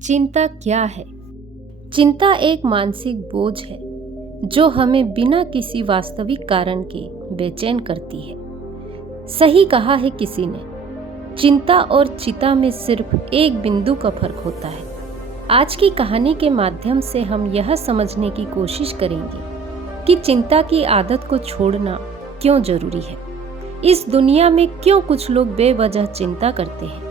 चिंता क्या है? चिंता एक मानसिक बोझ है जो हमें बिना किसी वास्तविक कारण के बेचैन करती है। सही कहा है किसी ने, चिंता और चिता में सिर्फ एक बिंदु का फर्क होता है। आज की कहानी के माध्यम से हम यह समझने की कोशिश करेंगे कि चिंता की आदत को छोड़ना क्यों जरूरी है। इस दुनिया में क्यों कुछ लोग बेवजह चिंता करते हैं,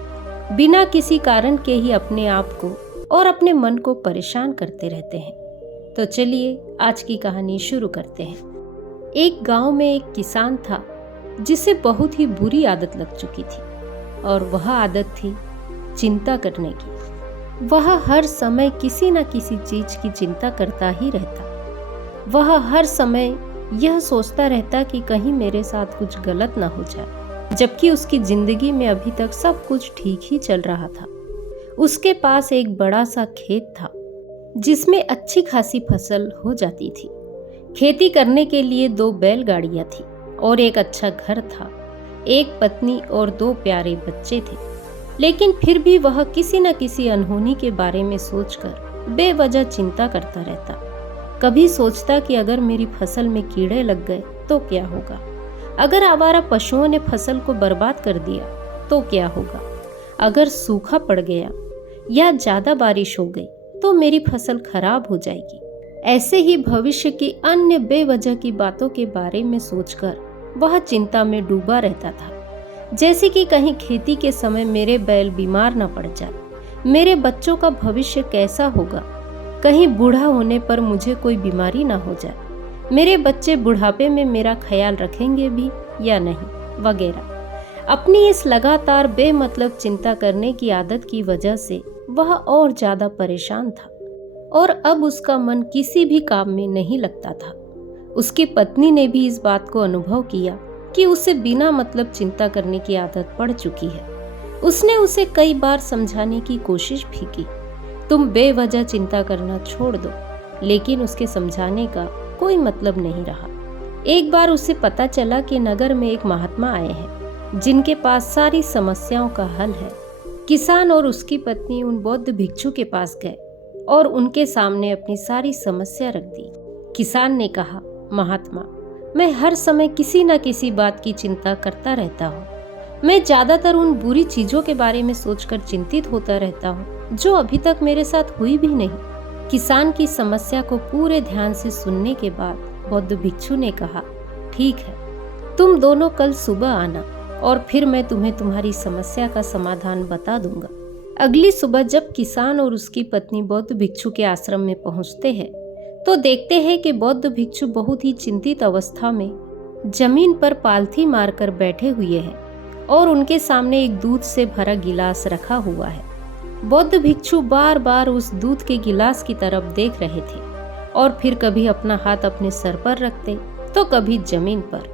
बिना किसी कारण के ही अपने आप को और अपने मन को परेशान करते रहते हैं। तो चलिए आज की कहानी शुरू करते हैं। एक गांव में एक किसान था जिसे बहुत ही बुरी आदत लग चुकी थी और वह आदत थी चिंता करने की। वह हर समय किसी न किसी चीज की चिंता करता ही रहता। वह हर समय यह सोचता रहता कि कहीं मेरे साथ कुछ गलत ना हो जाए, जबकि उसकी जिंदगी में अभी तक सब कुछ ठीक ही चल रहा था। उसके पास एक बड़ा सा खेत था जिसमें अच्छी खासी फसल हो जाती थी। खेती करने के लिए 2 बैलगाड़ियां थी और एक अच्छा घर था। एक पत्नी और 2 प्यारे बच्चे थे। लेकिन फिर भी वह किसी न किसी अनहोनी के बारे में सोचकर बेवजह चिंता करता रहता। कभी सोचता कि अगर मेरी फसल में कीड़े लग गए तो क्या होगा, अगर आवारा पशुओं ने फसल को बर्बाद कर दिया तो क्या होगा, अगर सूखा पड़ गया या ज्यादा बारिश हो गई तो मेरी फसल खराब हो जाएगी। ऐसे ही भविष्य की अन्य बेवजह की बातों के बारे में सोचकर वह चिंता में डूबा रहता था। जैसे कि कहीं खेती के समय मेरे बैल बीमार न पड़ जाए, मेरे बच्चों का भविष्य कैसा होगा, कहीं बूढ़ा होने पर मुझे कोई बीमारी ना हो जाए, मेरे बच्चे बुढ़ापे में मेरा ख्याल रखेंगे भी या नहीं, वगैरह। अपनी इस लगातार बेमतलब चिंता करने की आदत की वजह से वह और ज्यादा परेशान था और अब उसका मन किसी भी काम में नहीं लगता था। उसकी पत्नी ने भी इस बात को अनुभव किया कि उसे बिना मतलब चिंता करने की आदत पड़ चुकी है। उसने उसे कई बार समझाने की कोशिश भी की, तुम बेवजह चिंता करना छोड़ दो, लेकिन उसके समझाने का कोई मतलब नहीं रहा। एक बार उसे पता चला कि नगर में एक महात्मा आए हैं जिनके पास सारी समस्याओं का हल है। किसान और उसकी पत्नी उन बौद्ध भिक्षु के पास गए और उनके सामने अपनी सारी समस्या रख दी। किसान ने कहा, महात्मा, मैं हर समय किसी न किसी बात की चिंता करता रहता हूँ। मैं ज्यादातर उन बुरी चीजों के बारे में सोचकर चिंतित होता रहता हूँ जो अभी तक मेरे साथ हुई भी नहीं। किसान की समस्या को पूरे ध्यान से सुनने के बाद बौद्ध भिक्षु ने कहा, ठीक है, तुम दोनों कल सुबह आना और फिर मैं तुम्हें तुम्हारी समस्या का समाधान बता दूंगा। अगली सुबह जब किसान और उसकी पत्नी बौद्ध भिक्षु के आश्रम में पहुंचते हैं तो देखते हैं कि बौद्ध भिक्षु बहुत ही चिंतित अवस्था में जमीन पर पालथी मारकर बैठे हुए हैं और उनके सामने एक दूध से भरा गिलास रखा हुआ है। बौद्ध भिक्षु बार बार उस दूध के गिलास की तरफ देख रहे थे और फिर कभी अपना हाथ अपने सर पर रखते तो कभी जमीन पर।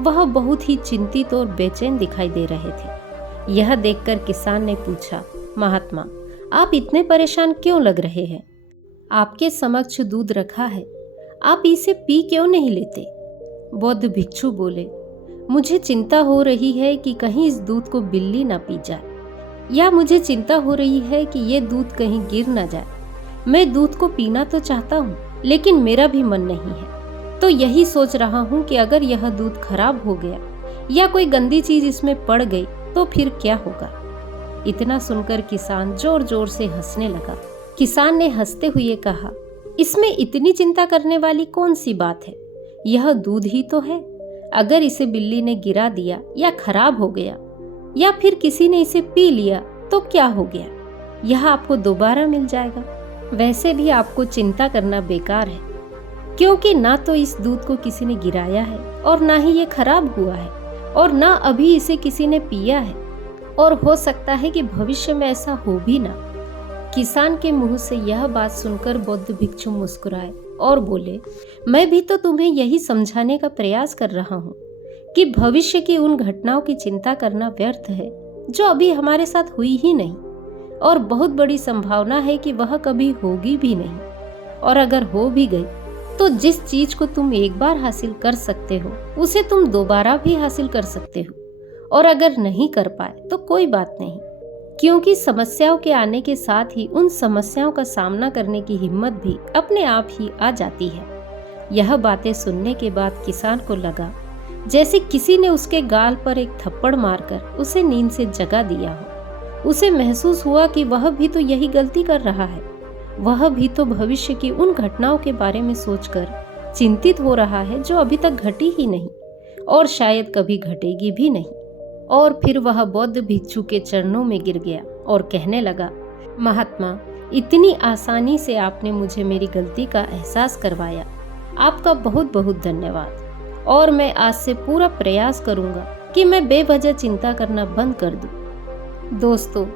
वह बहुत ही चिंतित और बेचैन दिखाई दे रहे थे। यह देखकर किसान ने पूछा, महात्मा, आप इतने परेशान क्यों लग रहे हैं? आपके समक्ष दूध रखा है, आप इसे पी क्यों नहीं लेते? बौद्ध भिक्षु बोले, मुझे चिंता हो रही है कि कहीं इस दूध को बिल्ली ना पी जाए, या मुझे चिंता हो रही है कि ये दूध कहीं गिर ना जाए। मैं दूध को पीना तो चाहता हूँ, लेकिन मेरा भी मन नहीं है। तो यही सोच रहा हूँ कि अगर यह दूध खराब हो गया या कोई गंदी चीज इसमें पड़ गई तो फिर क्या होगा? इतना सुनकर किसान जोर जोर से हंसने लगा। किसान ने हंसते हुए कहा, इसमें इतनी चिंता करने वाली कौन सी बात है? यह दूध ही तो है। अगर इसे बिल्ली ने गिरा दिया या खराब हो गया या फिर किसी ने इसे पी लिया तो क्या हो गया? यह आपको दोबारा मिल जाएगा। वैसे भी आपको चिंता करना बेकार है, क्योंकि ना तो इस दूध को किसी ने गिराया है और ना ही ये खराब हुआ है और ना अभी इसे किसी ने पिया है, और हो सकता है कि भविष्य में ऐसा हो भी ना। किसान के मुंह से यह बात सुनकर बौद्ध भिक्षु मुस्कुराए और बोले, मैं भी तो तुम्हें यही समझाने का प्रयास कर रहा हूँ कि भविष्य की उन घटनाओं की चिंता करना व्यर्थ है जो अभी हमारे साथ हुई ही नहीं, और बहुत बड़ी संभावना है कि वह कभी होगी भी नहीं। और अगर हो भी गई तो जिस चीज को तुम एक बार हासिल कर सकते हो उसे तुम दोबारा भी हासिल कर सकते हो, और अगर नहीं कर पाए तो कोई बात नहीं। क्योंकि समस्याओं के आने के साथ ही उन समस्याओं का सामना करने की हिम्मत भी अपने आप ही आ जाती है। यह बातें सुनने के बाद किसान को लगा जैसे किसी ने उसके गाल पर एक थप्पड़ मारकर उसे नींद से जगा दिया हो। उसे महसूस हुआ कि वह भी तो यही गलती कर रहा है। वह भी तो भविष्य की उन घटनाओं के बारे में सोचकर चिंतित हो रहा है जो अभी तक घटी ही नहीं और शायद कभी घटेगी भी नहीं। और फिर वह बौद्ध भिक्षु के चरणों में गिर गया और कहने लगा, महात्मा, इतनी आसानी से आपने मुझे मेरी गलती का एहसास करवाया। आपका बहुत बहुत धन्यवाद। और मैं आज से पूरा प्रयास करूंगा कि मैं बेवजह चिंता करना बंद कर दूं। दोस्तों,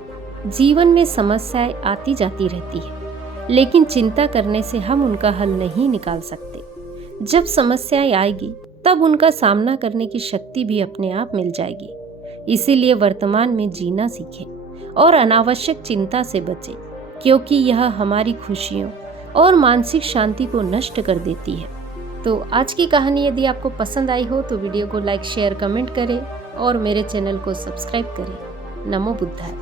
जीवन में समस्याएं आती जाती रहती है, लेकिन चिंता करने से हम उनका हल नहीं निकाल सकते। जब समस्याएं आएगी तब उनका सामना करने की शक्ति भी अपने आप मिल जाएगी। इसीलिए वर्तमान में जीना सीखें और अनावश्यक चिंता से बचें, क्योंकि यह हमारी खुशियों और मानसिक शांति को नष्ट कर देती है। तो आज की कहानी यदि आपको पसंद आई हो तो वीडियो को लाइक, शेयर, कमेंट करें और मेरे चैनल को सब्सक्राइब करें। नमो बुद्धाय।